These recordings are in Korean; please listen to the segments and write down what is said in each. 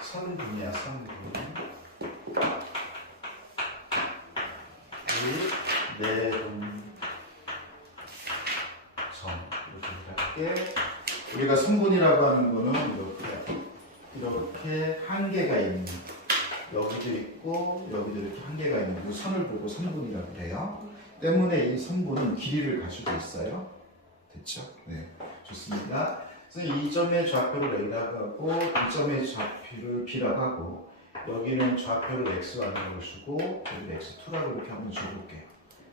선분이야, 선분. 이 내분 점 이렇게 할게. 우리가 성분이라고 하는 거는 이렇게 한계가 있는, 여기도 있고 여기도 이렇게 한계가 있는 이 선을 보고 성분이라고 그래요. 때문에 이 성분은 길이를 가지고 있어요. 됐죠? 네, 좋습니다. 그래서 이 점의 좌표를 A라고 하고 이 점의 좌표를 B라고 하고 여기는 좌표를 X1이라고 주고 여기 X2라고 이렇게 한번 줘볼게요.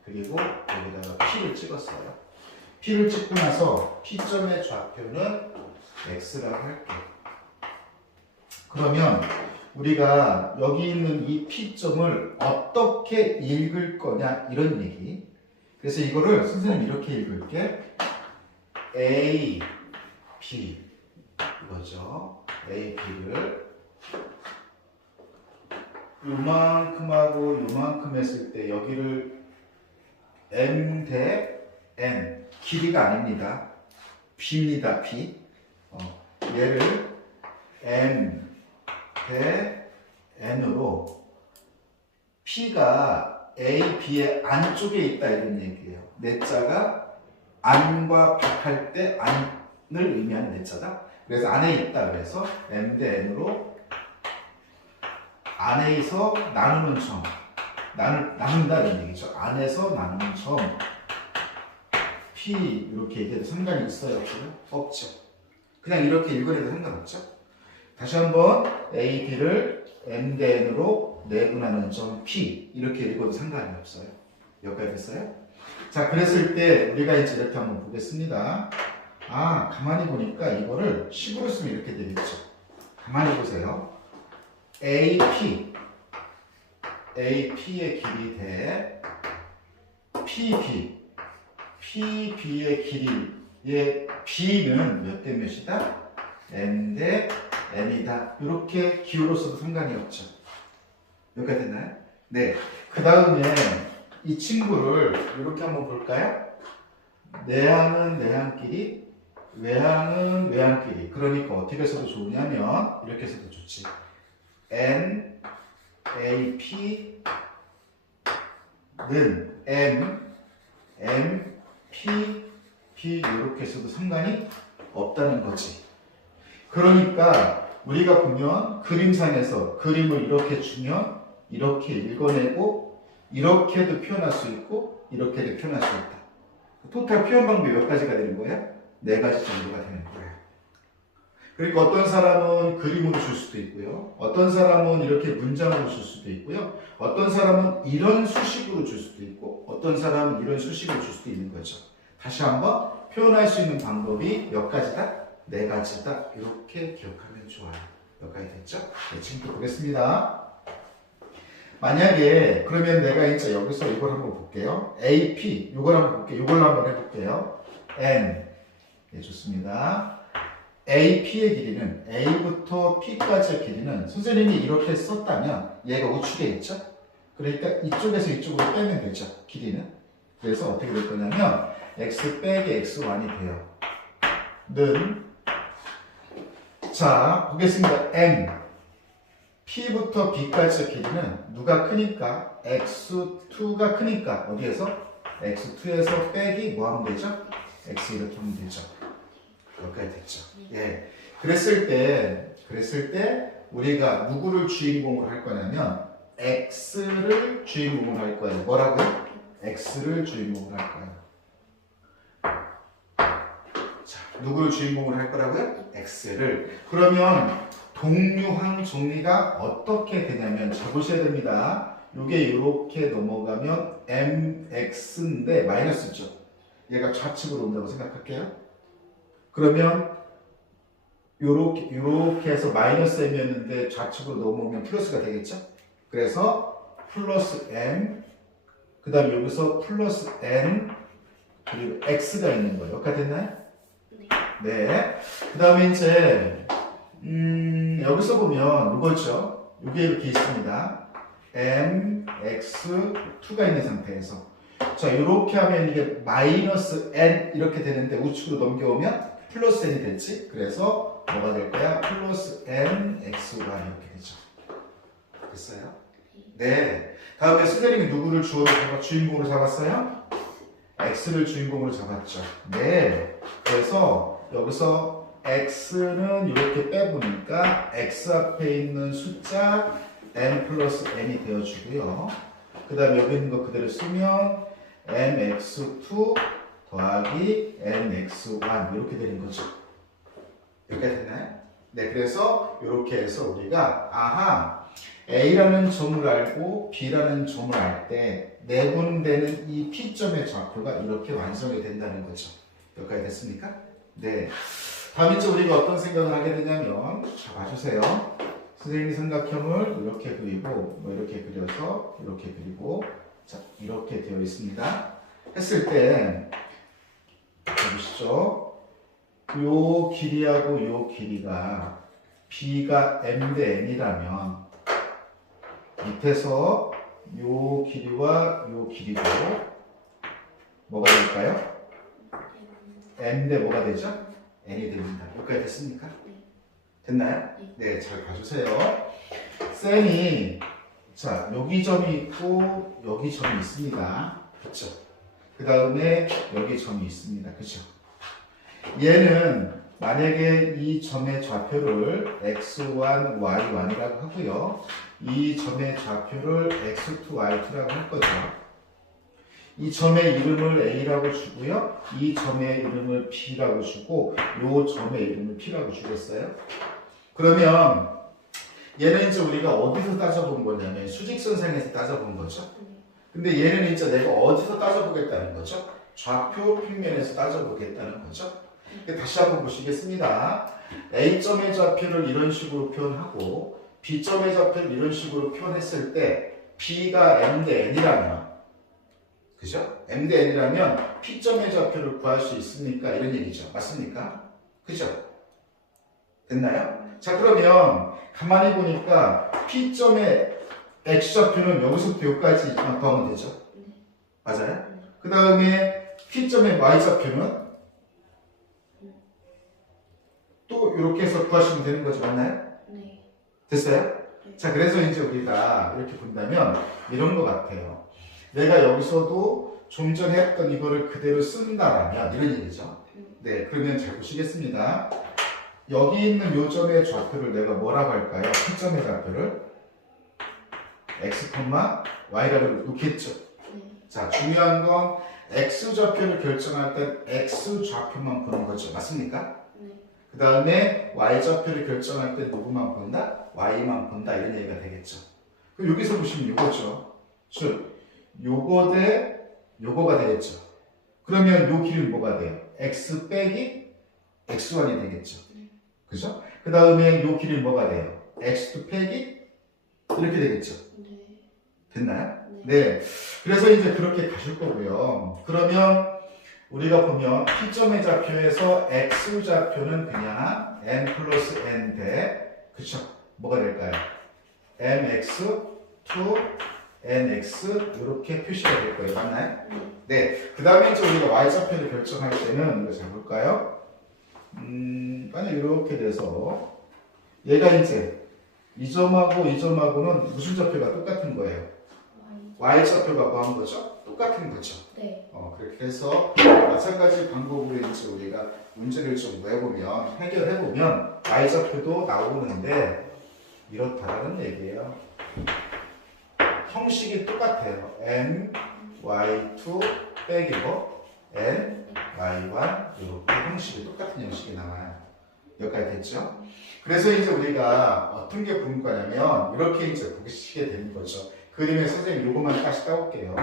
그리고 여기다가 P를 찍었어요. P를 찍고 나서 P점의 좌표는 X라고 할게요. 그러면 우리가 여기 있는 이 P점을 어떻게 읽을 거냐 이런 얘기. 그래서 이거를 선생님 이렇게 읽을게. A, B 이거죠. A, B를 요만큼하고 요만큼 했을 때 여기를 M 대 N 길이가 아닙니다. B입니다. B. 얘를 M 대 N으로 P가 A, B의 안쪽에 있다 이런 얘기예요. 내자가 안과 박할 때 안을 의미하는 내자다. 그래서 안에 있다 그래서 M 대 N으로 안에서 나누는 점, 나눈다 이런 얘기죠. 안에서 나누는 점 P 이렇게 얘기해도 상관이 있어요? 없어요? 없죠. 그냥 이렇게 읽어내도 상관없죠. 다시 한번 A, B를 M 대 N으로 내분하는 점 P 이렇게 읽어도 상관이 없어요. 여기까지 됐어요? 자, 그랬을 때 우리가 이제 이렇게 한번 보겠습니다. 아, 가만히 보니까 이거를 식으로 쓰면 이렇게 되겠죠. 가만히 보세요. AP AP의 길이 대 PB PB의 길이의 B는 몇 대 몇이다? M 대 N이다. 이렇게 기호로 써도 상관이 없죠. 여기까지 됐나요? 네. 그 다음에 이 친구를 이렇게 한번 볼까요? 내항은 내항끼리, 외항은 외항끼리. 그러니까 어떻게 해서도 좋으냐면 이렇게 해서도 좋지. N, A, P는 M, M, P, B 이렇게 해서도 상관이 없다는 거지. 그러니까 우리가 보면 그림상에서 그림을 이렇게 주면 이렇게 읽어내고 이렇게도 표현할 수 있고 이렇게도 표현할 수 있다. 토탈 표현 방법이 몇 가지가 되는 거예요? 4가지 정도가 되는 거예요. 그러니까 어떤 사람은 그림으로 줄 수도 있고요. 어떤 사람은 이렇게 문장으로 줄 수도 있고요. 어떤 사람은 이런 수식으로 줄 수도 있고 어떤 사람은 이런 수식으로 줄 수도 있는 거죠. 다시 한번 표현할 수 있는 방법이 몇 가지다? 4가지다. 이렇게 기억하면 좋아요. 여기까지 됐죠? 네, 지금부터 보겠습니다. 만약에 그러면 내가 이제 여기서 이걸 한번 볼게요. AP 이걸 한번 볼게요. 이걸로 한번 해볼게요. N 네, 좋습니다. AP의 길이는 A부터 P까지의 길이는 선생님이 이렇게 썼다면 얘가 우측에 있죠? 그러니까 이쪽에서 이쪽으로 빼면 되죠. 길이는. 그래서 어떻게 될 거냐면 X 빼기 X1이 돼요. 는 자, 보겠습니다. M P부터 B까지의 길이는 누가 크니까 X2가 크니까 어디에서? X2에서 빼기 뭐 하면 되죠? X 이렇게 하면 되죠. 여기까지 됐죠. 예. 그랬을 때 우리가 누구를 주인공으로 할 거냐면 X를 주인공으로 할 거예요. 뭐라고요? X를 주인공으로 할 거예요. 자, 누구를 주인공으로 할 거라고요? X를. 그러면 동류항 정리가 어떻게 되냐면 잘 보셔야 됩니다. 이게 이렇게 넘어가면 MX인데 마이너스죠. 얘가 좌측으로 온다고 생각할게요. 그러면 요렇게 해서 마이너스 M이었는데 좌측으로 넘어오면 플러스가 되겠죠? 그래서 플러스 M 그 다음에 여기서 플러스 N 그리고 X가 있는 거예요. 여기까지 됐나요? 네. 그 다음에 이제 여기서 보면 이거죠. 이게 이렇게 있습니다. M, X, 2가 있는 상태에서 자 이렇게 하면 이게 마이너스 N 이렇게 되는데 우측으로 넘겨오면 플러스 N이 됐지. 그래서 뭐가 될 거야? 플러스 N 이렇게 되죠. 됐어요? 네. 다음에 선생님이 누구를 주인공으로 잡았어요? x를 주인공으로 잡았죠. 네. 그래서 여기서 x는 이렇게 빼보니까 x 앞에 있는 숫자 n 플러스 n이 되어주고요. 그 다음에 여기 있는 거 그대로 쓰면 mx2 더하기 nx1 이렇게 되는 거죠. 여기까지 됐나요? 네, 그래서 이렇게 해서 우리가 아하 A라는 점을 알고 B라는 점을 알 때 내분되는 이 P점의 좌표가 이렇게 완성이 된다는 거죠. 여기까지 됐습니까? 네. 다음 이제 우리가 어떤 생각을 하게 되냐면 자 봐주세요. 선생님이 삼각형을 이렇게 그리고 뭐 이렇게 그려서 이렇게 그리고 자 이렇게 되어 있습니다. 했을 때 보시죠. 요 길이하고 요 길이가 B가 M 대 N이라면 밑에서 요 길이와 요 길이도 뭐가 될까요? M 대 뭐가 되죠? N이 됩니다. 여기까지 됐습니까? 됐나요? 네, 잘 봐주세요. 쌤이 자 여기 점이 있고 여기 점이 있습니다. 그렇죠? 그 다음에 여기 점이 있습니다. 그렇죠? 얘는 만약에 이 점의 좌표를 x1, y1이라고 하고요. 이 점의 좌표를 x2, y2라고 할 거죠. 이 점의 이름을 a라고 주고요. 이 점의 이름을 b라고 주고 이 점의 이름을 p라고 주겠어요. 그러면 얘는 이제 우리가 어디서 따져본 거냐면 수직선상에서 따져본 거죠. 근데 얘는 이제 내가 어디서 따져보겠다는 거죠? 좌표 평면에서 따져보겠다는 거죠. 다시 한번 보시겠습니다. A점의 좌표를 이런 식으로 표현하고 B점의 좌표를 이런 식으로 표현했을 때 B가 M 대 N이라면 그죠? M 대 N이라면 P점의 좌표를 구할 수 있으니까 이런 얘기죠. 맞습니까? 그죠? 됐나요? 자 그러면 가만히 보니까 P점의 X좌표는 여기서부터 여기까지 구하면 되죠? 맞아요? 그 다음에 P점의 Y좌표는 또 이렇게 해서 구하시면 되는 거죠. 맞나요? 네. 됐어요? 네. 자, 그래서 이제 우리가 이렇게 본다면 이런 것 같아요. 내가 여기서도 좀 전에 했던 이거를 그대로 쓴다라면 이런 얘기죠. 네, 그러면 잘 보시겠습니다. 여기 있는 요점의 좌표를 내가 뭐라고 할까요? P점의 좌표를 x, y라고 놓겠죠. 네. 자, 중요한 건 x 좌표를 결정할 땐 x 좌표만 보는 거죠. 맞습니까? 네. 그 다음에 y좌표를 결정할 때 누구만 본다? y만 본다 이런 얘기가 되겠죠. 그럼 여기서 보시면 이거죠. 즉 요거 대 요거가 되겠죠. 그러면 요 길이는 뭐가 돼요? x 빼기 x1이 되겠죠. 그죠? 그 다음에 요 길이는 뭐가 돼요? x2 빼기 이렇게 되겠죠. 네. 됐나요? 네. 그래서 이제 그렇게 가실 거고요. 그러면 우리가 보면 P점의 좌표에서 X 좌표는 그냥 n 플러스 n 대 그쵸? 뭐가 될까요? mx, 2, nx 이렇게 표시가 될 거예요. 맞나요? 네. 그 다음에 이제 우리가 y 좌표를 결정할 때는 이거 잘 볼까요? 만약 이렇게 돼서 얘가 이제 이 점하고 이 점하고는 무슨 좌표가 똑같은 거예요? y 좌표가 뭐한 거죠? 똑같은 거죠. 네. 그렇게 해서 마찬가지 방법으로 이제 우리가 문제를 좀 내보면 해결해보면 y좌표도 나오는데 이렇다라는 얘기예요. 형식이 똑같아요. n, y2 빼기 뭐 n, y1 이렇게 형식이 똑같은 형식이 나와요. 여기까지 됐죠? 그래서 이제 우리가 어떤 게 보는 거냐면 이렇게 이제 보시게 되는 거죠. 그림에 선생님 요거만 다시 따올게요.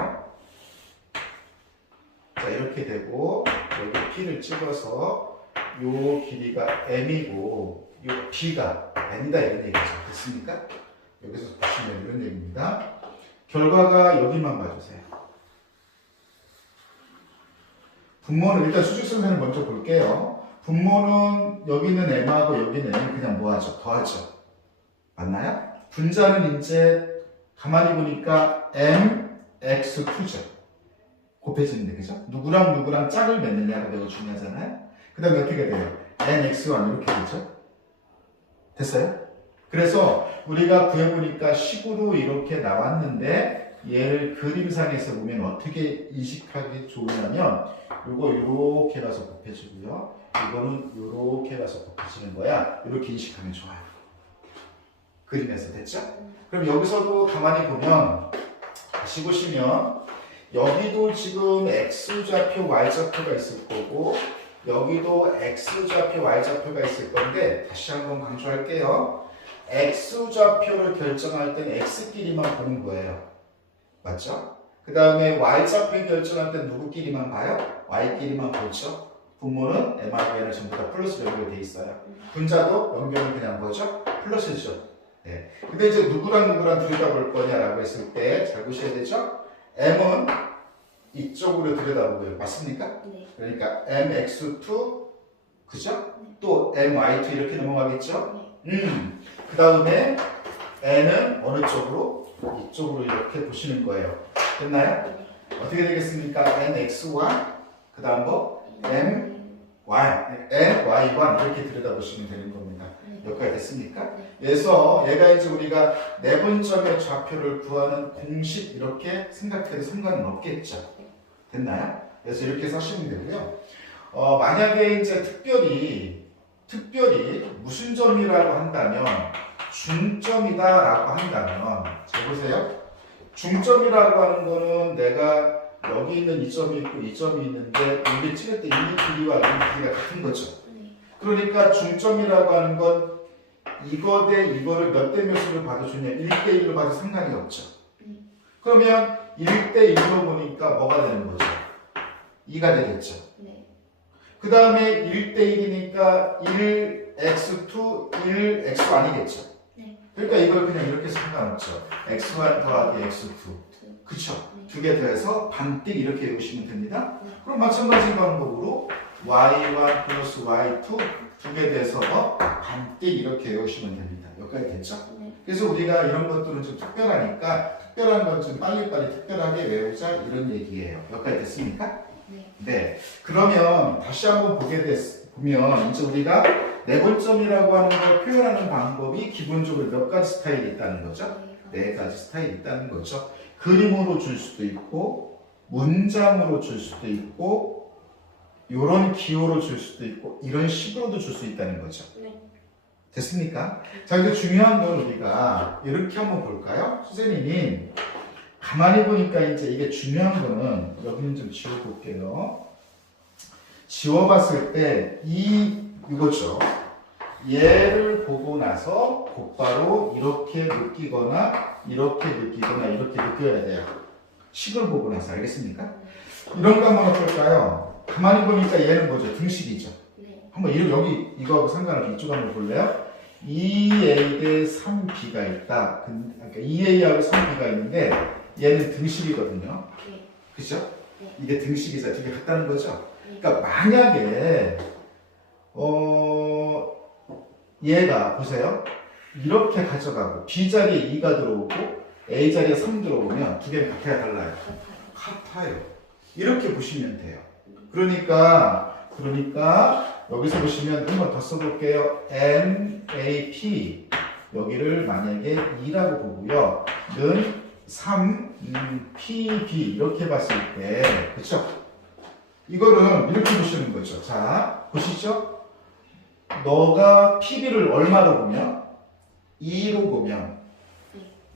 자 이렇게 되고 여기 P를 찍어서 요 길이가 M이고 요 B가 N이다 이런 얘기죠. 됐습니까? 여기서 보시면 이런 얘기입니다. 결과가 여기만 봐주세요. 분모는 일단 수직선상을 먼저 볼게요. 분모는 여기는 M하고 여기는 M을 그냥 뭐하죠? 더하죠. 맞나요? 분자는 이제 가만히 보니까 M, X, 2죠. 곱해지는데, 그죠? 누구랑 짝을 맺느냐가 매우 중요하잖아요? 그 다음에 어떻게 돼요? N, X1 이렇게 되죠? 됐어요? 그래서 우리가 구해보니까 식으로 이렇게 나왔는데 얘를 그림상에서 보면 어떻게 인식하기 좋으냐면 요거 요렇게 가서 곱해지고요. 이거는 요렇게 가서 곱해지는 거야. 이렇게 인식하면 좋아요. 그림에서 됐죠? 그럼 여기서도 가만히 보면 다시 보시면 여기도 지금 x좌표, y좌표가 있을 거고 여기도 x좌표, y좌표가 있을 건데 다시 한번 강조할게요. x좌표를 결정할 때는 x끼리만 보는 거예요. 맞죠? 그 다음에 y좌표 결정할 때는 누구끼리만 봐요? y끼리만 보죠. 분모는 m하고 n을 전부 다 플러스 연결되어 있어요. 분자도 연결은 그냥 뭐죠? 플러스죠. 네. 근데 이제 누구랑 들여다볼 거냐라고 했을 때 잘 보셔야 되죠? m은 이쪽으로 들여다보고요. 맞습니까? 네. 그러니까 mx2 그죠? 네. 또 my2 이렇게 넘어가겠죠? 네. 그 다음에 n은 어느 쪽으로? 이쪽으로 이렇게 보시는 거예요. 됐나요? 네. 어떻게 되겠습니까? nx1 그 다음 뭐? ny1 이렇게 들여다보시면 되는 겁니다. 네. 여기까지 됐습니까? 네. 그래서 얘가 이제 우리가 내분점의 좌표를 구하는 공식 이렇게 생각해도 상관은 없겠죠. 됐나요? 그래서 이렇게 써시면 되고요. 만약에 이제 특별히 무슨 점이라고 한다면 중점이다라고 한다면 잘 보세요. 중점이라고 하는 거는 내가 여기 있는 이 점이 있고 이 점이 있는데 여기 찍을 때 이 길이와 이 길이가 같은 거죠. 네. 그러니까 중점이라고 하는 건 이거 대 이거를 몇 대 몇으로 봐도 좋냐 1대 1로 봐도 상관이 없죠. 그러면 1대 1로 보니까 뭐가 되는 거죠? 2가 되겠죠. 네. 그 다음에 1대 1이니까 1x2 1x 아니겠죠. 네. 그러니까 이걸 그냥 이렇게 상관없죠. x1 더하기 x2 그쵸? 네. 두 개 더해서 반띵 이렇게 외우시면 됩니다. 네. 그럼 마찬가지 방법으로 y1 플러스 y2 두 개 더해서 반띵 이렇게 외우시면 됩니다. 여기까지 됐죠? 네. 그래서 우리가 이런 것들은 좀 특별하니까 특별한 건 좀 빨리빨리 특별하게 외우자 이런 얘기예요. 여기까지 됐습니까? 네. 네. 그러면 다시 한번 보면 이제 우리가 내분점이라고 하는 걸 표현하는 방법이 기본적으로 몇 가지 스타일이 있다는 거죠? 네 가지 스타일이 있다는 거죠. 그림으로 줄 수도 있고 문장으로 줄 수도 있고 이런 기호로 줄 수도 있고 이런 식으로도 줄 수 있다는 거죠. 네. 됐습니까? 자, 이제 중요한 건 우리가 이렇게 한번 볼까요? 선생님이 가만히 보니까 이제 이게 중요한 거는 여기는 좀 지워볼게요. 지워봤을 때 이거죠. 얘를 보고 나서 곧바로 이렇게 느끼거나 이렇게 느껴야 돼요. 식을 보고 나서 알겠습니까? 이런 거 한번 어떨까요? 가만히 보니까 얘는 뭐죠? 등식이죠. 네. 한번 여기 이거하고 상관없이 이쪽 한번 볼래요? 2a 대 3b가 있다. 그러니까 2a하고 3b가 있는데 얘는 등식이거든요. 네. 그죠? 네. 이게 등식이자 두 개 같다는 거죠. 네. 그러니까 만약에 얘가 보세요. 이렇게 가져가고 b 자리에 2가 들어오고 a 자리에 3 들어오면 두 개는 같아야 달라요. 같아요. 이렇게 보시면 돼요. 그러니까 여기서 보시면 한번 더 써볼게요. NAP 여기를 만약에 2라고 보고요. 는 3 PB 이렇게 봤을 때 그렇죠? 이거는 이렇게 보시는 거죠. 자 보시죠. 너가 PB를 얼마로 보면 2로 보면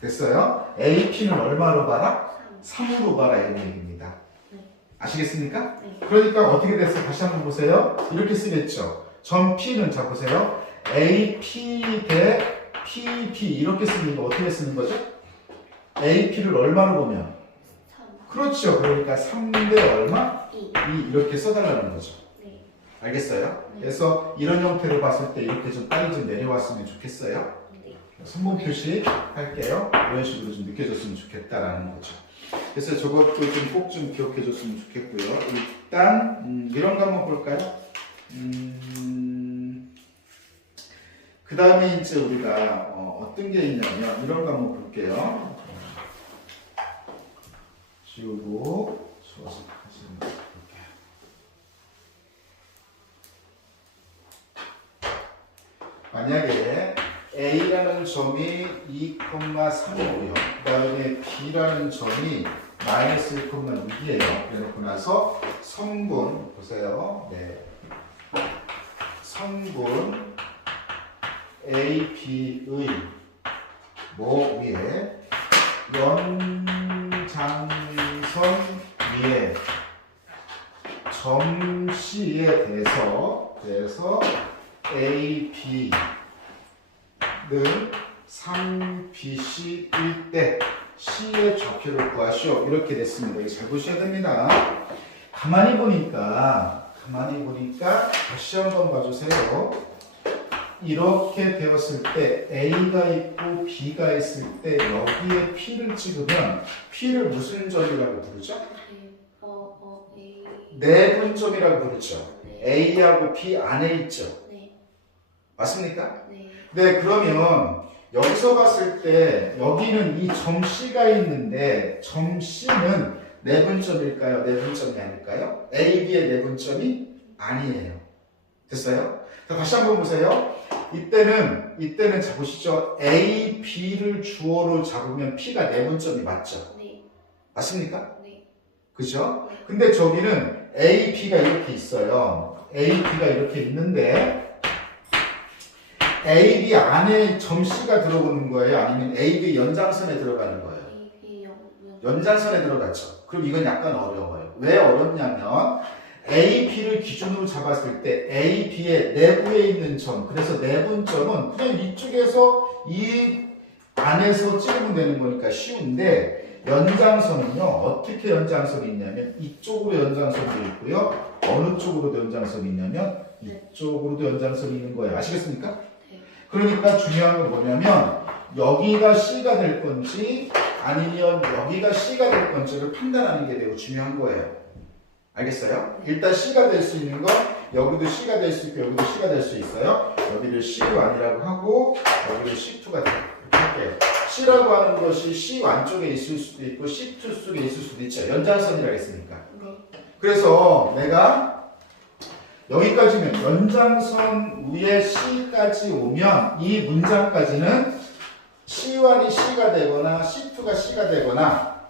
됐어요? AP는 얼마로 봐라? 3으로 봐라 이런 얘기입니다. 아시겠습니까? 네. 그러니까 어떻게 됐어요? 다시 한번 보세요. 이렇게 쓰겠죠. 전 P는 자 보세요. AP 대 PP 이렇게 쓰는 거 어떻게 쓰는 거죠? AP를 얼마로 보면? 3. 그렇죠. 그러니까 3대 얼마? 2. 2 이렇게 써달라는 거죠. 네. 알겠어요? 네. 그래서 이런 형태로 봤을 때 이렇게 좀 빨리 좀 내려왔으면 좋겠어요. 네. 선분 표시 할게요. 이런 식으로 좀 느껴졌으면 좋겠다라는 거죠. 그래서 저것도 좀 꼭 좀 기억해 줬으면 좋겠고요. 일단 이런 거 한번 볼까요? 그 다음에 이제 우리가 어떤 게 있냐면 이런 거 한번 볼게요. 지우고 지워서 다시 한번 볼게요. 만약에 A라는 점이 2,3이고요. 그 다음에 B라는 점이 마이너스 1,6이에요. 그래놓고 나서 성분 보세요. 네. 성분 A, B의 뭐 위에 연장선 위에 점 C에 대해서 A, B는 3BC일 때 C의 좌표를 구하시오. 이렇게 됐습니다. 이거 잘 보셔야 됩니다. 가만히 보니까 다시 한번 봐주세요. 이렇게 되었을 때 A가 있고 B가 있을 때 여기에 P를 찍으면 P를 무슨 점이라고 부르죠? 내분점이라고 부르죠. A하고 B 안에 있죠. 맞습니까? 네, 그러면 여기서 봤을 때 여기는 이 점 C가 있는데 점 C는 내분점일까요? 내분점이 아닐까요? A, B의 내분점이 아니에요. 됐어요? 자, 다시 한번 보세요. 이때는 자 보시죠. A, B를 주어로 잡으면 P가 내분점이 맞죠? 네. 맞습니까? 네. 그죠? 근데 저기는 A, B가 이렇게 있어요. A, B가 이렇게 있는데 A, B 안에 점 C가 들어오는 거예요? 아니면 A, B 연장선에 들어가는 거예요? 연장선에 들어갔죠. 그럼 이건 약간 어려워요. 왜 어렵냐면 A, B를 기준으로 잡았을 때 A, B의 내부에 있는 점, 그래서 내분점은 그냥 이쪽에서 이 안에서 찍으면 되는 거니까 쉬운데 연장선은요, 어떻게 연장선이 있냐면 이쪽으로 연장선도 있고요, 어느 쪽으로도 연장선이 있냐면 이쪽으로도 연장선이 있는 거예요. 아시겠습니까? 그러니까 중요한 건 뭐냐면 여기가 C가 될 건지 아니면 여기가 C가 될 건지를 판단하는 게 매우 중요한 거예요. 알겠어요? 일단 C가 될 수 있는 건 여기도 C가 될 수 있고 여기도 C가 될 수 있어요. 여기를 C1이라고 하고 여기를 C2가 이렇게 할게요. C라고 하는 것이 C1 쪽에 있을 수도 있고 C2 쪽에 있을 수도 있죠. 연장선이라 했으니까. 그래서 내가 여기까지면 연장선 위에 C까지 오면 이 문장까지는 C1이 C가 되거나 C2가 C가 되거나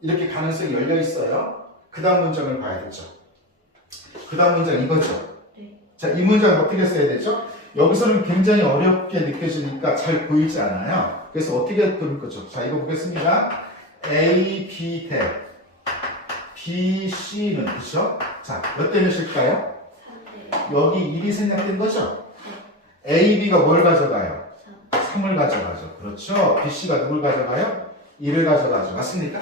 이렇게 가능성이 열려 있어요. 그 다음 문장을 봐야겠죠. 그 다음 문장 이거죠. 자, 이 문장 어떻게 써야 되죠? 여기서는 굉장히 어렵게 느껴지니까 잘 보이지 않아요. 그래서 어떻게 그릴 거죠? 자, 이거 보겠습니다. A, B 대 B, C는 그죠? 자, 몇 대 몇일까요? 여기 1이 생략된 거죠? A, B가 뭘 가져가요? 3을 가져가죠. 그렇죠? B, C가 누굴 가져가요? 1을 가져가죠. 맞습니까?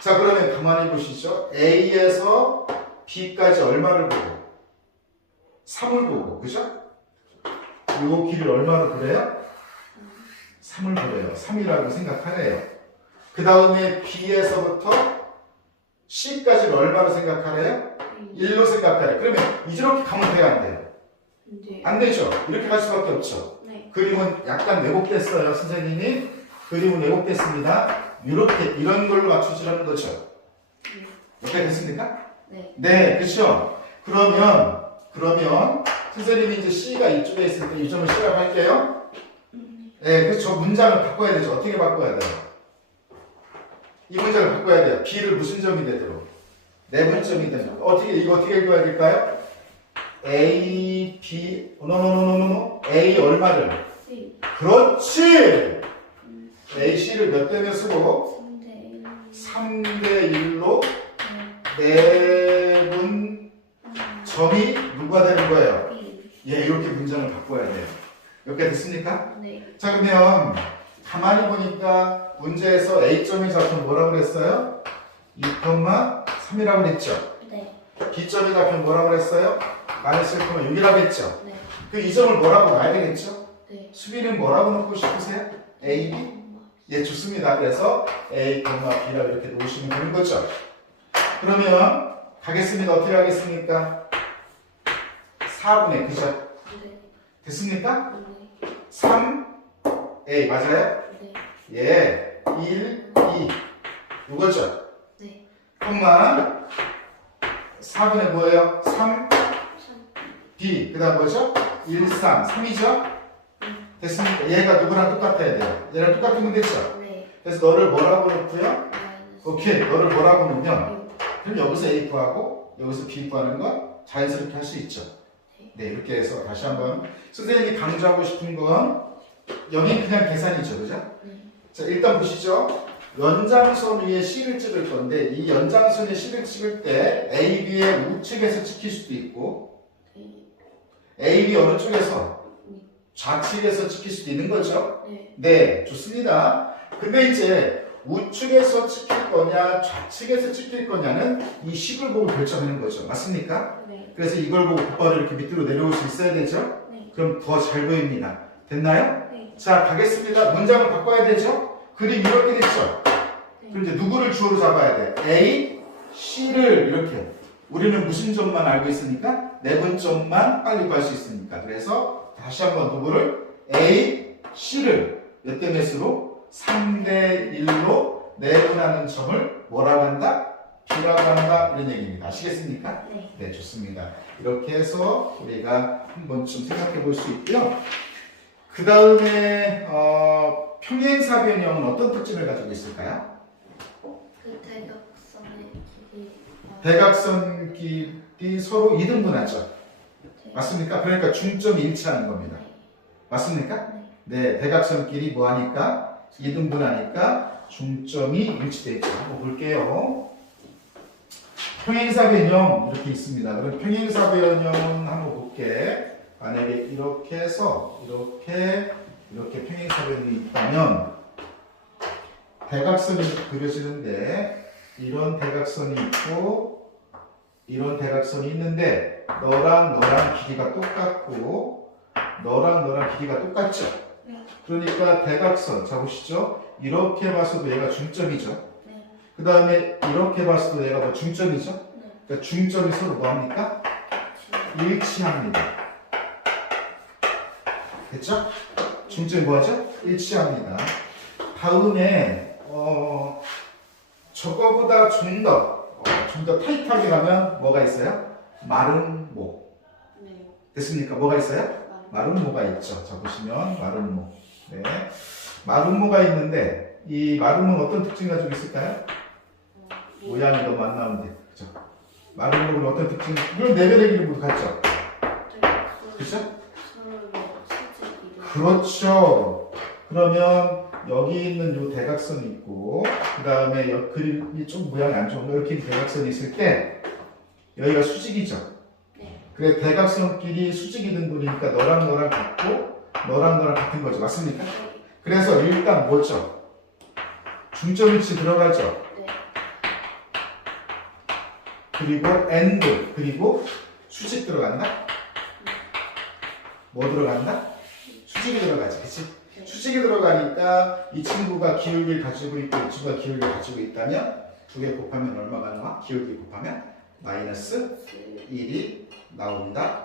자, 그러면 가만히 보시죠. A에서 B까지 얼마를 보고? 3을 보고, 그죠? 요 길을 얼마로 그래요? 3을 그래요. 3이라고 생각하래요. 그 다음에 B에서부터 C까지를 얼마로 생각하래요? 1로 생각하래요. 그러면 이렇게 가면 돼요, 안 돼요? 안 되죠? 이렇게 갈 수밖에 없죠. 그림은 약간 왜곡됐어요, 선생님이. 그림은 왜곡됐습니다. 이렇게 이런 걸로 맞추시라는 거죠. 이렇게 됐습니까? 네, 그렇죠. 그러면 선생님이 이제 C가 이쪽에 있을 때 이 점을 C라고 할게요. 네, 그래서 저 문장을 바꿔야 되죠. 어떻게 바꿔야 돼요? 이 문장을 바꿔야 돼요. B를 무슨 점이 되도록? 내분점이 되도록. 이거 어떻게 읽어야 될까요? A, B, no. A 얼마를? 그렇지! A, C를 몇 대 몇 쓰고? 3대 1로 내분 점이 누가 되는 거예요? 예, 이렇게 문장을 바꿔야 돼요. 이렇게 됐습니까? 자, 그러면 가만히 보니까 문제에서 A점의 좌표는 뭐라고 그랬어요? 2,3이라고 그랬죠? B점의 좌표는 뭐라고 그랬어요? 마이너스 1,6이라고 했죠? 그 이 점을 뭐라고 놔야 되겠죠? 수비는 뭐라고 놓고 싶으세요? A, B? 예, 좋습니다. 그래서 A, B라고 이렇게 놓으시면 되는 거죠. 그러면 가겠습니다. 어떻게 하겠습니까? 4분의 그죠? 됐습니까? 3, A 맞아요? 예, 1, 2 이거죠? 콤마 4분의 뭐예요? 3, B 그 다음 뭐죠? 1, 3, 3이죠? 됐습니까? 얘가 누구랑 똑같아야 돼요? 얘랑 똑같으면 됐죠? 네. 그래서 너를 뭐라고 놓고요? 마이너스 오케이, 너를 뭐라고 놓으면 6. 그럼 여기서 A 구하고 여기서 B 구하는 건 자연스럽게 할 수 있죠. 네, 이렇게 해서 다시 한번 선생님이 강조하고 싶은 건 여기 그냥 계산이죠, 그죠? 네. 자, 일단 보시죠. 연장선 위에 C를 찍을 건데 이 연장선에 C를 찍을 때 A, B의 우측에서 찍힐 수도 있고 네. A, B 어느 쪽에서? 좌측에서 찍힐 수도 있는 거죠. 네. 네, 좋습니다. 근데 이제 우측에서 찍힐 거냐 좌측에서 찍힐 거냐는 이 식을 보고 결정하는 거죠. 맞습니까? 네. 그래서 이걸 보고 곧바로 이렇게 밑으로 내려올 수 있어야 되죠. 네. 그럼 더 잘 보입니다. 됐나요? 네. 자, 가겠습니다. 문장을 바꿔야 되죠. 그림 이렇게 됐죠. 네. 그럼 이제 누구를 주어로 잡아야 돼? A, C를 이렇게. 우리는 무슨 점만 알고 있으니까 내분 점만 빨리 구할 수 있으니까. 그래서 다시 한번 누구를? A, C를 몇 대 몇으로? 3대 1로 내분하는 점을 뭐라고 한다? B라고 한다. 이런 얘기입니다. 아시겠습니까? 네. 네, 좋습니다. 이렇게 해서 우리가 한 번쯤 생각해 볼 수 있고요. 그 다음에 평행사 변형은 어떤 특징을 가지고 있을까요? 그 대각선의 길이가 대각선 길이 서로 이등분하죠. 네. 맞습니까? 그러니까 중점이 일치하는 겁니다. 네. 맞습니까? 네. 네, 대각선 길이 뭐하니까? 이등분하니까 중점이 일치되어 있죠. 한번 볼게요. 평행사 변형 이렇게 있습니다. 그럼 평행사 변형 한번 볼게. 만약에 이렇게 해서 이렇게 평행사 변형이 있다면 대각선이 그려지는데 이런 대각선이 있고 이런 대각선이 있는데 너랑 길이가 똑같고 너랑 길이가 똑같죠? 네. 그러니까 대각선 자 보시죠. 이렇게 봐서도 얘가 중점이죠. 네. 그 다음에 이렇게 봤을 때 얘가 뭐 중점이죠? 네. 그러니까 중점이 서로 뭐합니까? 일치합니다. 됐죠? 중점이 뭐하죠? 일치합니다. 다음에 저거보다 좀 더 타이트하게 가면 뭐가 있어요? 마른 모. 네. 됐습니까? 뭐가 있어요? 마른 모가 있죠. 자 보시면 마른 모. 네. 마른 모가 있는데 이 마른 모는 어떤 특징 가지고 있을까요? 모양이 너무 안 나오는데, 그죠? 마른 모는 어떤 특징? 물론 내면의 길이 모두 같죠? 그죠? 그렇죠. 그러면 여기 있는 요 대각선이 있고, 그 다음에 여 그림이 좀 모양이 안 좋은 거 이렇게 대각선이 있을 때 여기가 수직이죠. 네. 그래 대각선끼리 수직이 등분이니까 너랑 같고 너랑 같은 거죠. 맞습니까? 그래서 일단 뭐죠? 중점 위치 들어가죠. 네. 그리고 and 그리고 수직 들어간다? 뭐 들어간다? 수직이 들어가지, 그치? 네. 수직이 들어가니까 이 친구가 기울기를 가지고 있고 이 친구가 기울기를 가지고 있다면 두 개 곱하면 얼마가 나와? 기울기 곱하면 마이너스 1이 나온다.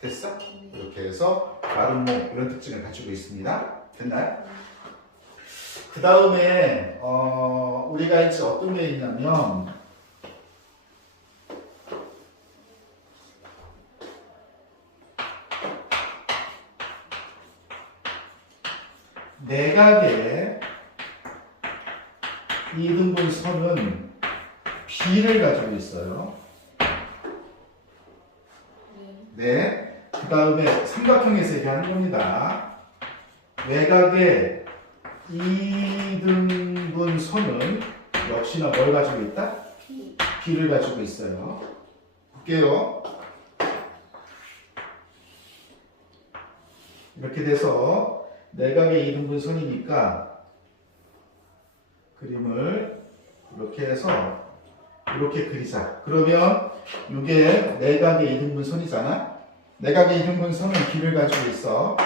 됐어? 이렇게 해서 마른 모 이런 특징을 가지고 있습니다. 됐나요? 그 다음에 우리가 이제 어떤 게 있냐면 내각의 이등분 선은 B를 가지고 있어요. 네. 그 다음에 삼각형에서 얘기하는 겁니다. 외곽의 이등분 선은 역시나 뭘 가지고 있다? B를 가지고 있어요. 볼게요. 이렇게 돼서 내각의 이등분 선이니까 그림을 이렇게 해서 이렇게 그리자. 그러면 이게 내각의 이등분 선이잖아. 내각의 이등분 선은 B를 가지고 있어.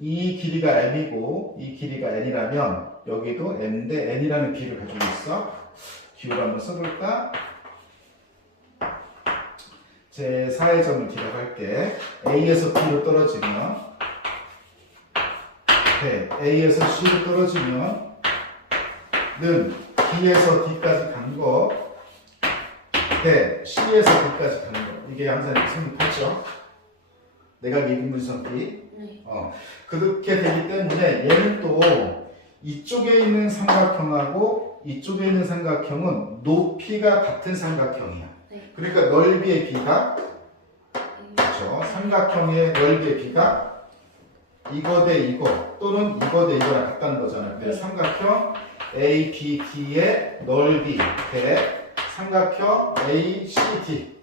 이 길이가 M이고 이 길이가 N이라면 여기도 M 대 N이라는 B를 가지고 있어. 기호를 한번 써볼까? 제 4의 점을 기록할게. A에서 B로 떨어지면 네, A에서 C로 떨어지면 는 B에서 D까지 간 거, 네, C에서 D까지 간 거. 이게 항상 성립했죠. 내각 이등분선 B. 네. 그렇게 되기 때문에 얘는 또 이쪽에 있는 삼각형하고 이쪽에 있는 삼각형은 높이가 같은 삼각형이야. 네. 그러니까 넓이의 B가 그렇죠. 삼각형의 넓이의 B가 이거 대 이거 또는 이거 대 이거랑 같다는 거잖아요. 그래서 네. 삼각형 ABD의 넓이 대 삼각형 ACD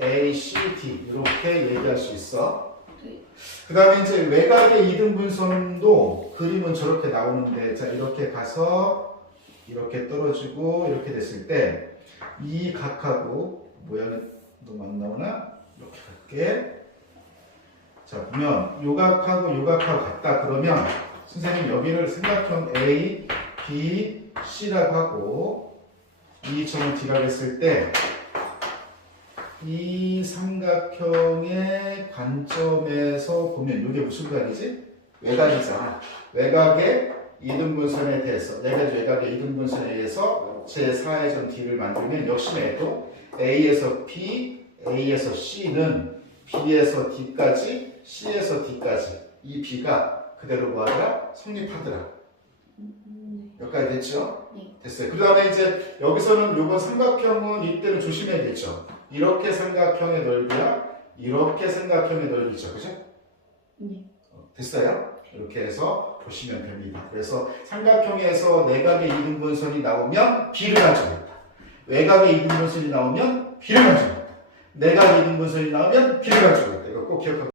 이렇게 얘기할 수 있어. 네. 그 다음에 이제 외곽의 이등분선도 그림은 저렇게 나오는데, 자, 이렇게 가서 이렇게 떨어지고 이렇게 됐을 때 이 각하고 모양이 너무 안 나오나? 이렇게 갈게. 자, 보면 요 각하고 요 각하고 같다 그러면 선생님 여기를 삼각형 A, B, C라고 하고 이 점을 D라고 했을 때 이 삼각형의 관점에서 보면 이게 무슨 각이지? 외곽이잖아. 외곽의 이등분선에 대해서 내가 외곽의 이등분선에 의해서 제4의 점 D를 만들면 역시나 얘도 A에서 P, A에서 C는 B에서 D까지, C에서 D까지 이 B가 그대로 뭐하더라? 성립하더라. 여기까지 됐죠? 네. 됐어요. 그 다음에 이제 여기서는 요번 삼각형은 이때는 조심해야겠죠. 이렇게 삼각형의 넓이야, 이렇게 삼각형의 넓이죠. 그죠? 네. 됐어요? 이렇게 해서 보시면 됩니다. 그래서 삼각형에서 내각의 이등분선이 나오면 B를 가져야겠다. 외곽의 이등분선이 나오면 B를 가져야겠다. 내각의 이등분선이 나오면 B를 가져야겠다. 이거 꼭 기억하고